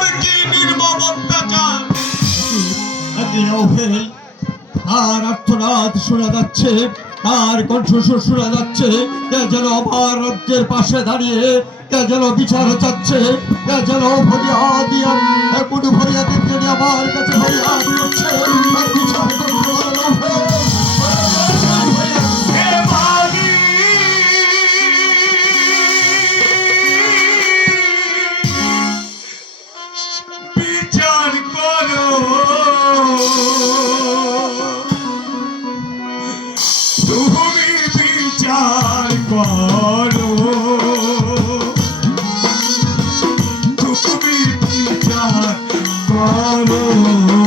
উপর কি নির্মম অত্যাচার তার আর্থনাদ শোনা যাচ্ছে তার কণ্ঠস্বর শোনা যাচ্ছে কে যেন আমার রাজ্যের পাশে দাঁড়িয়ে কে যেন বিচার চাচ্ছে কে যেন ফরিয়াদিয়া কোনো ফরিয়াদের জন্য আমার কাছে ভরিয়া দিচ্ছে বিচার বিচার করো। তুমি বিচার করো। তুমি বিচার করো।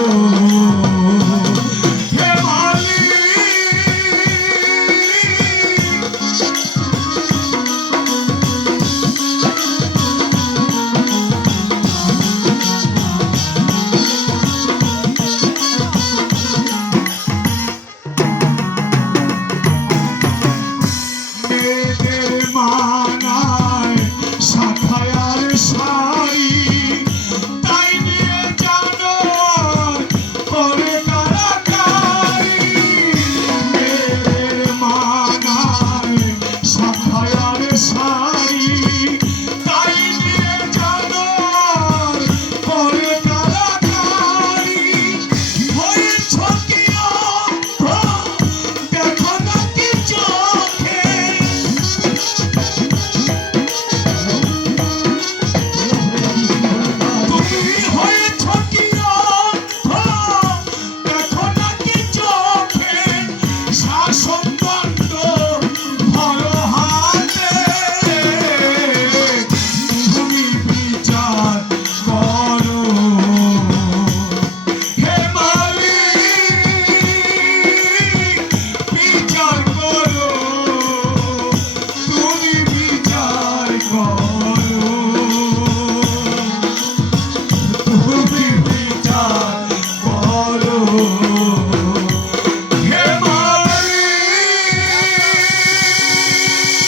Oh.